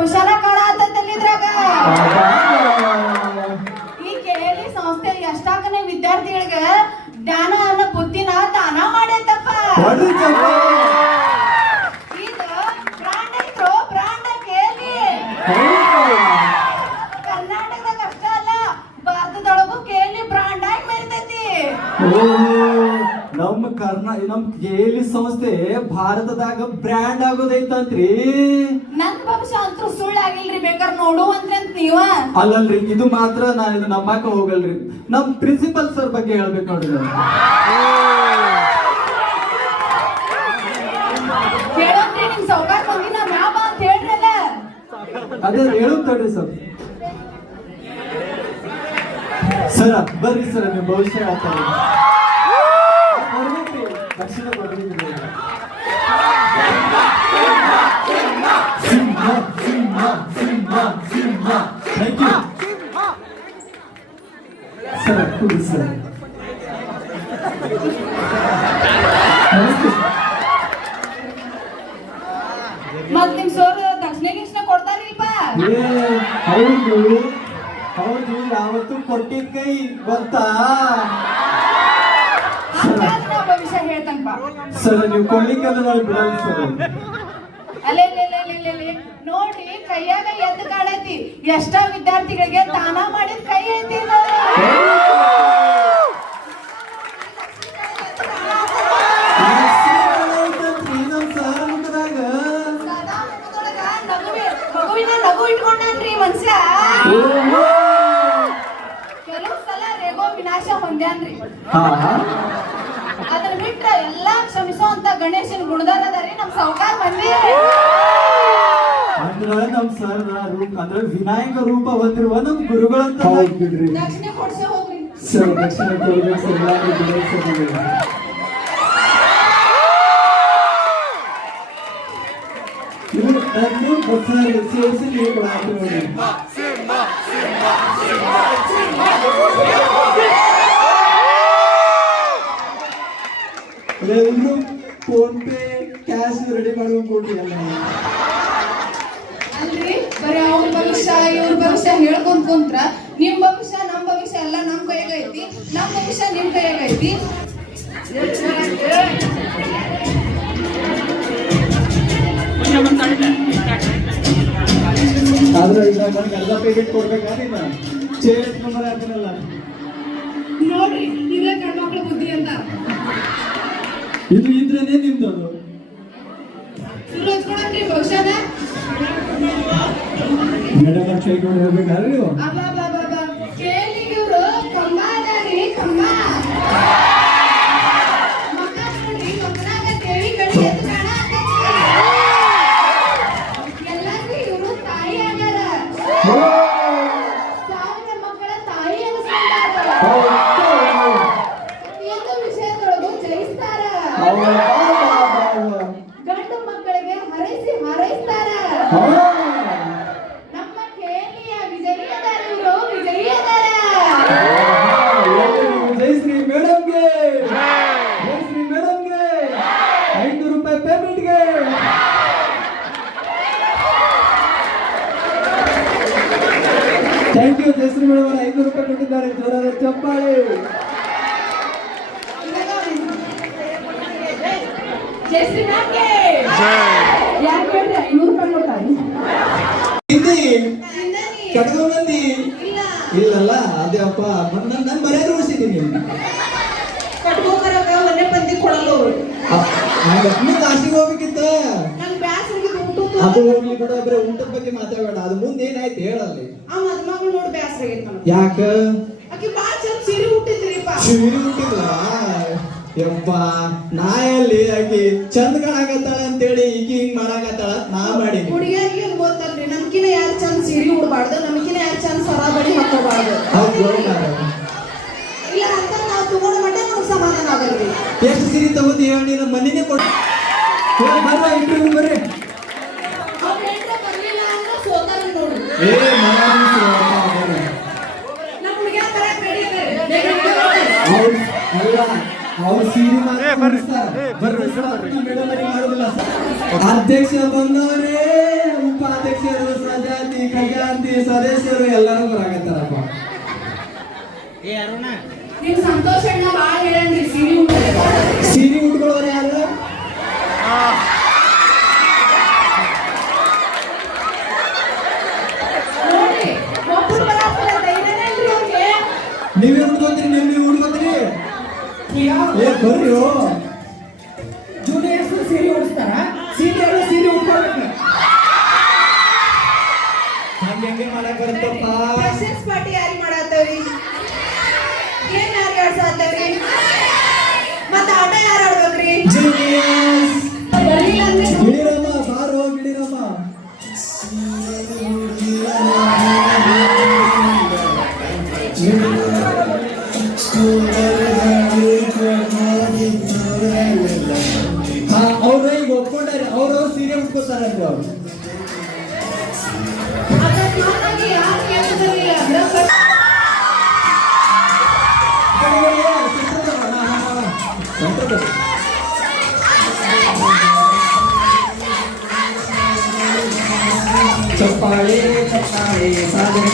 ಭವಿಷ್ಯನ ಕಾಣತಲ್ಲಿದ್ರಾಗ ಈ ಕೇಳಿ ಸಂಸ್ಥೆ ಎಷ್ಟಾಗನೆ ವಿದ್ಯಾರ್ಥಿಗಳಿಗೆ ಜ್ಞಾನ ಅನ್ನೋ ಬುದ್ಧಿನ ದಾನ ಮಾಡೈತಪ್ಪ. ಇದು ಬ್ರಾಂಡ್ ಐತ್ರೋ ಬ್ರಾಂಡ್ ಕೇಳಿ ಕರ್ನಾಟಕದಾಗ ಅಷ್ಟ ಅಲ್ಲ ಭಾರತದೊಳಗೂ ಕೇಳಿ ಬ್ರಾಂಡ್ ಆಗಿ ಮೆರಿತೈತಿ. ನಮ್ ಕೇಲಿ ಸಂಸ್ಥೆ ಭಾರತದಾಗ ಬ್ರ್ಯಾಂಡ್ ಆಗೋದೈತಂತ್ರಿ. ನನ್ ಭವಿಷ್ಯ ಅಂತೂ ಸುಳ್ಳಾಗಿಲ್ರಿ, ಬೇಕಾದ್ರೆ ನೋಡುವಂತ್ರಿ ಅಂತ ನೀವ ಅಲ್ಲಲ್ರಿ, ಇದು ಮಾತ್ರ ನಾ ಇದು ನಂಬಾಕ ಹೋಗಲ್ರಿ. ನಮ್ ಪ್ರಿನ್ಸಿಪಲ್ ಸರ್ ಬಗ್ಗೆ ಹೇಳ್ಬೇಕು ನೋಡ್ರಿ. ಕೇಳೋದ್ರಿ ನಿಮ್ ಸೌಕಾರ ಬಂದಿನ ಮ್ಯಾಬ ಅಂತ ಹೇಳ್ರಲ್ಲ. ಅದೇ ಹೇಳುದ್ ನೋಡ್ರಿ ಸರ್. ಸರ ಬರ್ರಿ ಸರ್, ನೀವು ಭವಿಷ್ಯ ಹೇಳ್ತಾರೆ. ದಕ್ಷಿಣ ಬರ್ಲಿಕ್ಕೆ ಥ್ಯಾಂಕ್ ಯು ಸರ್. ಕೂಡಿ ಸರ್. ಮತ್ ನಿಮ್ ಸೋರ್ ದಕ್ಷಿಣ ಗಿಕ್ಷಣ ಕೊಡ್ತಾರಿಲ್ಪ? ಹೌದು ಹೌದು, ಯಾವತ್ತು ಕೊಟ್ಟಿದ್ ಕೈ ಗೊತ್ತಾ ಭವಿಷ್ಯ ಹೇಳ್ತಂಪ. ಸರ್ ನೀವು ಕೊಡ್ಲಿಕ್ಕೆಲ್ಲ ನಾನು ಬಿಡಲ್ಲ ಸರ್. ಅಲ್ಲೇ ನೋಡಿ ಕೈಯಾಗ ಎದ್ದು ಕಾಣೈತಿ. ಎಷ್ಟ ವಿದ್ಯಾರ್ಥಿಗಳಿಗೆ ದಾನ ಮಾಡಿದ ಕೈ ಐತಿ ಇದು. ನಗು ಇಟ್ಕೊಂಡ್ರಿ ಮನುಷ್ಯ. ಕೆಲವು ಸಲ ರೇಗೋ ವಿನಾಶ ಹೊಂದ್ಯಾನ್ರಿ. ಅದನ್ನ ಬಿಟ್ರ ಎಲ್ಲಾ ಕ್ಷಮಿಸೋ ಅಂತ ಗಣೇಶನ್ ಗುಣದಾರ ಅದಾರಿ ನಮ್ ಸಾವುಕಾರ ಮಂದಿ. ಅಂದ್ರ ನಮ್ ಸರ್ ಅಂದ್ರೆ ವಿನಾಯಕ ರೂಪ ಹೊಂದಿರುವ ನಮ್ ಗುರುಗಳಂತ ಬಿಡ್ರಿ. ದಕ್ಷಿಣ ಕೊಡ್ಸೇ ಹೋಗ್ರಿ ಸರ್. ದಕ್ಷಿಣ ಕೊಡ್ಬೇಕು ಸರ್. ಇದು ನಾನು ಬಸ್ಸಾರಿ ಸೇರಿಸಿ ನೀವು ಕೊಡಾಕ್ತೀವಿ ನೋಡಿ. ಎಲ್ಲರೂ ಫೋನ್ ಪೇ ಕ್ಯಾಶ್ ರೆಡಿ ಮಾಡ್ಕೊಂಡು ಕೊಡ್ರಿ. ಅಲ್ರಿ ಬರೀ ಅವ್ರ ಭವಿಷ್ಯ ಇವ್ರ ಭವಿಷ್ಯ ಹೇಳ್ಕೊಂಡ್ ಕುಂತ್ರ ನಿಮ್ ಭವಿಷ್ಯ ನಮ್ ಭವಿಷ್ಯ ಎಲ್ಲ ನಮ್ ಕೈಯಾಗ ಐತಿ, ನಮ್ ಭವಿಷ್ಯ ನಿಮ್ ಕೈಯಾಗ ಐತಿ. ಆದ್ರೆ ಈಗ ನನಗೆ ಅರ್ಧ ಪೇಮೆಂಟ್ ಕೊಡ್ಬೇಕಾಗಿಲ್ಲ. ಚೇರ್ ಎತ್ಕೊಂಡ್ಬರ ಆಗ್ತೀನಲ್ಲ ನೋಡ್ರಿ, ಇದೇ ಗಂಡ್ಮಕ್ಳ ಬುದ್ಧಿ ಅಂತ. ಇದು ಇದ್ರೇನೆ ನಿಮ್ದು. ಭವಿಷ್ಯನ ಮೇಡಮ್ ಕೈ ಕೊಂಡು ಹೋಗ್ಬೇಕಾದ್ರೆ ನೀವು ಕೇಳಿ ಇವ್ರು ಕಂಬ ಅದಾರಿ ಕಂಬ. ಮಕ್ಕ ನೋಡ್ರಿ ಮಕ್ಕಳಾಗ ದೇವಿ ಗಡಿ ಎದ್ದು ಎಲ್ಲರಿಗೂ ಇವ್ರು ತಾಯಿ ಆಗ್ಯಾರ. ಸಾವಿರ ಮಕ್ಕಳ ತಾಯಿ ಅನಿಸ್ಕೊಂಡಾರ. ಪ್ರತಿಯೊಂದು ವಿಷಯದೊಳಗೂ ಜಯಿಸ್ತಾರ. ಗಂಡು ಮಕ್ಕಳಿಗೆ ಹಾರೈಸ್ತಾರ. ನಮ್ಮ ಕೇಳಿಯ ವಿಜಯಿ ಅದಾರ ಇವರು, ವಿಜಯಿ ಅದಾರ. ಜಯಶ್ರೀ ಮೇಡಮ್ಗೆ, ಜಯಶ್ರೀ ಮೇಡಮ್ಗೆ 500 ರೂಪಾಯಿ ಪೇಮೆಂಟ್ಗೆ. ಥ್ಯಾಂಕ್ ಯು ಜಯಶ್ರೀ ಮೇಡಮ್ ಅವರು 500 ರೂಪಾಯಿ ಕೊಟ್ಟಿದ್ದಾರೆ. ಜೋರಾದ ಚಪ್ಪಾಳೆ. ಜಯಶ್ರೀ ಮ್ಯಾಮ್ಗೆ ಯಾಕೆ ಹೇಳ್ರಿ 500 ರೂಪಾಯಿ ಕೊಡ್ತಾರೆ? ಕಟ್ಕೊಂಡ್ಬಂದಿ ಇಲ್ಲಲ್ಲ. ಅದೇ ಅಪ್ಪ ನನ್ ಮರ್ಯಾದೆ ಉಳಿಸಿದ್ದೀನಿ. ಕಟ್ಕೋಕರಾಗ ಒಂದೇ ಪಂದಿ ಕೊಡಲ್ಲ ದಾಸಿಗೆ ಹೋಗ್ಬೇಕಿತ್ತ. ನಂಗೆ ಬ್ಯಾಸರಿಗೆ ಅದು ಹೋಗ್ಲಿ ಬಿಡ, ಬರೀ ಊಟದ ಬಗ್ಗೆ ಮಾತಾಡಬೇಡ. ಅದು ಮುಂದೆ ಏನಾಯ್ತು ಹೇಳಲ್ಲಿ. ಆ ಮದ್ಮಗಳು ನೋಡಿ ಬ್ಯಾಸರಾಗೈತೆ. ಯಾಕ? ಆಕಿ ಬಾಳ ಚಂದ ಸೀರೆ ಹುಟ್ಟಿದ್ರಿಪ್ಪ. ಸೀರೆ ಹುಟ್ಟಿಲ್ಲ ಯಪ್ಪ. ನಾ ಎಲ್ಲಿ ಆಕಿ ಚಂದ ಕಾಣಕತ್ತಾಳ ಅಂತೇಳಿ ಈಕಿ ಹಿಂಗ್ ಮಾಡಾಕತ್ತಾಳ. ನಾ ಮಾಡಿ ಹುಡುಗಿಯರಿಗೆ ಗೊತ್ತಲ್ರಿ, ನಮ್ಕಿನ ಯಾರು ಚಂದ ಸೀರೆ ಉಡ್ಬಾರ್ದು, ನಮ್ಕಿನ ಯಾರು ಚಂದ ಸರಾಬಡಿ ಹಾಕೋಬಾರ್ದು. ಇಲ್ಲ ಅಂತ ನಾವು ತಗೊಂಡ ಮಟ್ಟ ನಮ್ಗೆ ಸಮಾಧಾನ ಆಗಲ್ರಿ. ಎಷ್ಟು ಸೀರೆ ತಗೋತಿ ಹೇಳಿ, ನಮ್ಮ ಮನೆನೇ ಕೊಟ್ಟು ಬರ್ರ ಇಂಟರ್ವ್ಯೂ ಬರ್ರಿ. ಬರ್ಲಿಲ್ಲ ಅಂದ್ರೆ ಸೋತಾರ ನೋಡ್ರಿ. ನಮ್ಮ ಹುಡುಗಿಯ ಕರೆಕ್ಟ್ ರೆಡಿ ಅವ್ರ ಸೀರೆ ಅಧ್ಯಕ್ಷ ಬಂದವರೇ, ಉಪಾಧ್ಯಕ್ಷರು ಖಜಾಂತಿ ಸದಸ್ಯರು ಎಲ್ಲರೂ ಬರಾಕತ್ತಾರಪ್ಪ. ನಿಮ್ ಸಂತೋಷ್ ಅಣ್ಣ ಬಾಳ ಹೇಳನ್ರಿ ಸೀರೆ ಉಟ್ಕೊಳ್ಳೋರು ಯಾರು? ನೋಡ್ರಿ ಒಬ್ರು ಬರಾಕಲ್ಲ ಧೈರ್ಯನೇ ಇಲ್ರಿ ಅವ್ರಿಗೆ. ನೀವೇ ಉಟ್ಕೋತೀರಿ, ನೀವು ಉಟ್ಕೋತೀರಿ. ಏ ಬರ್ರಿ ಜೂನಿಯರ್ಸ್ ಸೀರೆ ಉಡಿಸ್ತಾರ, ಸೀನಿಯರ್ ಸೀರೆ ಉಟ್ಕೊಳ್ಬೇಕು. ಹೆಂಗೆ ಮಾಡಕ್ ಬರುತ್ತಪ್ಪ? ಫ್ರೆಶರ್ಸ್ ಪಾರ್ಟಿ ಯಾರು ಮಾಡತ್ತವ್ರಿ? ಏನ್ ಯಾರು ಆಡ್ಸಾತವ್ರಿ? ಮತ್ತ ಆಟ ಯಾರು ಆಡ್ಬೇಕ್ರಿ? ಜೂನಿಯರ್ಸ್ ಬರ್ಲಿಲ್ಲ ಅಂದ್ರೆ ಗಿಡಿರಮ್ಮ ಬಾರೋ ಗಿಡಿರಮ್ಮ. ಅವ್ರು ಈಗ ಒಪ್ಕೊಂಡಾರೆ, ಅವ್ರು ಸೀರೆ ಉಟ್ಕೋತಾರಂತೆ ಅವ್ರು. ಅಕಸ್ಮಾತಾಗಿ ಯಾರು ಕೇಳ್ತಿರ್ಲಿಲ್ಲ ಅಂದ್ರೆ ಚಪ್ಪಾಳೆ ಚಪ್ಪಾಳೆ ಸಾಧನೆ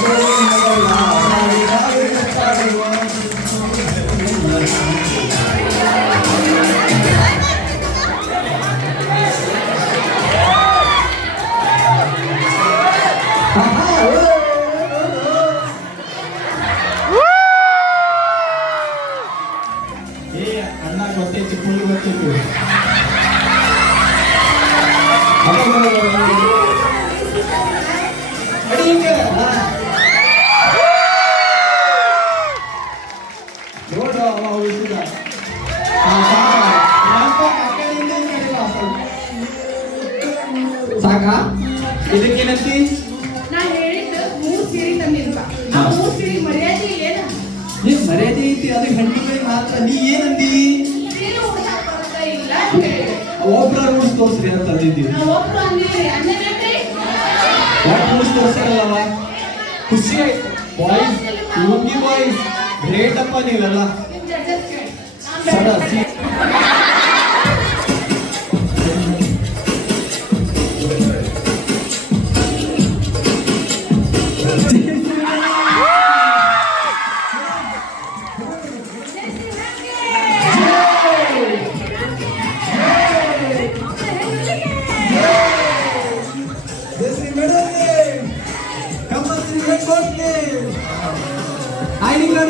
ಅಣ್ಣ ಗೊತ್ತೈತಿ, ಫುಲ್ ಗೊತ್ತೈತಿ. ಸಾಕಾ? ಇದಕ್ಕೇನಂತಿ? ನಾ ಹೇಳಿದ್ದು 3 ಸೀರೆ ತಂದಿದ್ಪ. ಆ 3 ಸೀರೆ ಮರ್ಯಾದೆ ಏನ? ನೀನ್ ಮರ್ಯಾದೆ ಐತಿ, ಅದಕ್ಕೆ ಹೆಣ್ಮಕ್ಳಿಗೆ ಮಾತ್ರ. ನೀ ಏನಂದಿ? ಸೀರೆ ಉಡ್ಸಾಕ್ ಬರ್ತಾ ಇಲ್ಲ ಅಂತ ಹೇಳಿದೆ. ಒಬ್ರ ರೂಲ್ಸ್ ತೋರಿಸ್ರಿ ಅಂತ ತಂದಿದ್ದೀವಿ. ನಾ ಒಬ್ರು ಅಂದಿರಿ ಅಂದೇನೇನ್ರಿ? ಯಾಕೆ ರೂಲ್ಸ್ ತೋರಿಸ್ತಾರಲ್ಲವ? ಖುಷಿ ಆಯ್ತು. ಬಾಯ್ಸ್, ಲುಂಗಿ ಬಾಯ್ಸ್ ಗ್ರೇಟ್ ಅಪ್ಪ ನೀವೆಲ್ಲ. ನಿಮ್ ಜಡ್ಜಸ್ ಕೇಳಿ. ಸದಾ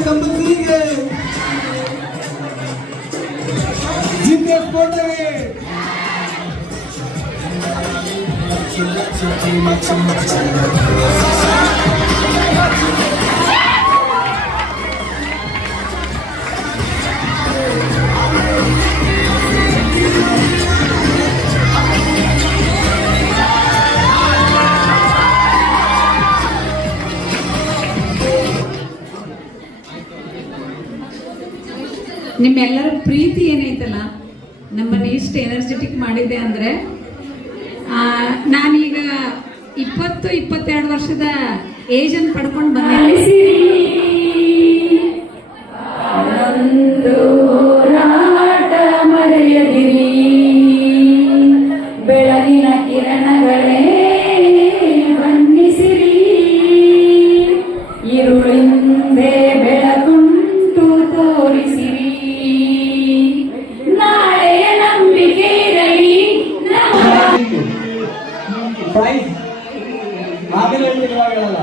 ಕಂಪಲ್ಸರಿಗೆ ಜಿಪಿಎಸ್ ಕೊಡ್ತೇವೆ. ನಿಮ್ಮೆಲ್ಲರ ಪ್ರೀತಿ ಏನೈತಲ್ಲ ನಮ್ಮನ್ನು ಇಷ್ಟು ಎನರ್ಜೆಟಿಕ್ ಮಾಡಿದೆ ಅಂದರೆ ನಾನೀಗ 22 ವರ್ಷದ ಏಜನ್ನು ಪಡ್ಕೊಂಡು ಬಂದೆ. ಮರೆಯದಿರಿ ಬೆಳಗಿನ ಕಿರಣಗಳೇ ಬಣ್ಣಿಸಿರಿ ഇരുളിന്റെ ಬೆಳಗುಂಟು ತೋರಿಸಿರಿ ನಾಳೆಯ ನಂಬಿಕೆ ಇರಲಿ. ಪ್ರೈಸ್ ಆಮೇಲೆ ಹೇಳ್ತೀನಿ, ಇವಾಗ ಹೇಳಲ್ಲ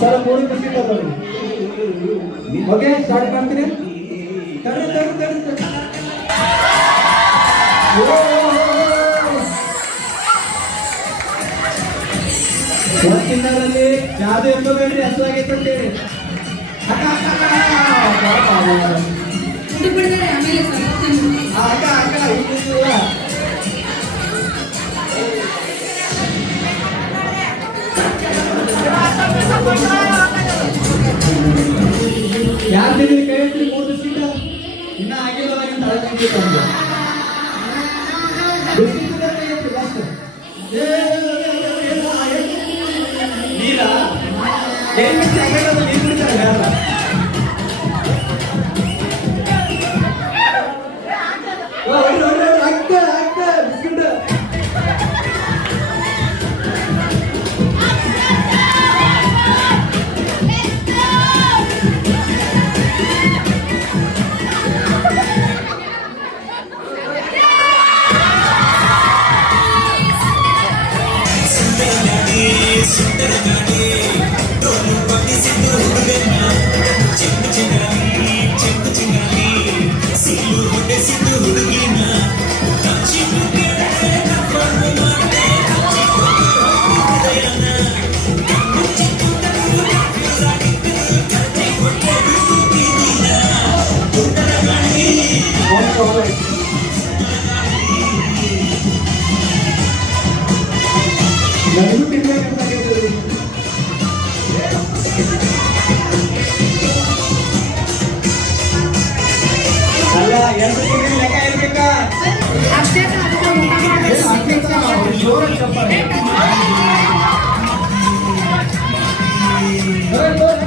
ಸರ್. 3 ಖುಷಿ ತಗೊಳ್ಳಿ. ಓಕೆ, ಸ್ಟಾರ್ಟ್ ಮಾಡ್ತೀನಿ. ಇವತ್ತಿನಲ್ಲಿ ಯಾವ್ದು ಎತ್ತಬೇಡ್ರಿ, ಹಸುವಾಗೈತೆ ಅಂತೇಳಿ. ಯಾರು ಕೈ ಇಟ್ಟು 3 ಸೀಟ ಇನ್ನ ಆಗಿಲ್ಲ ನೀರಾ ಹೊರಗ್ ಹೋಗ್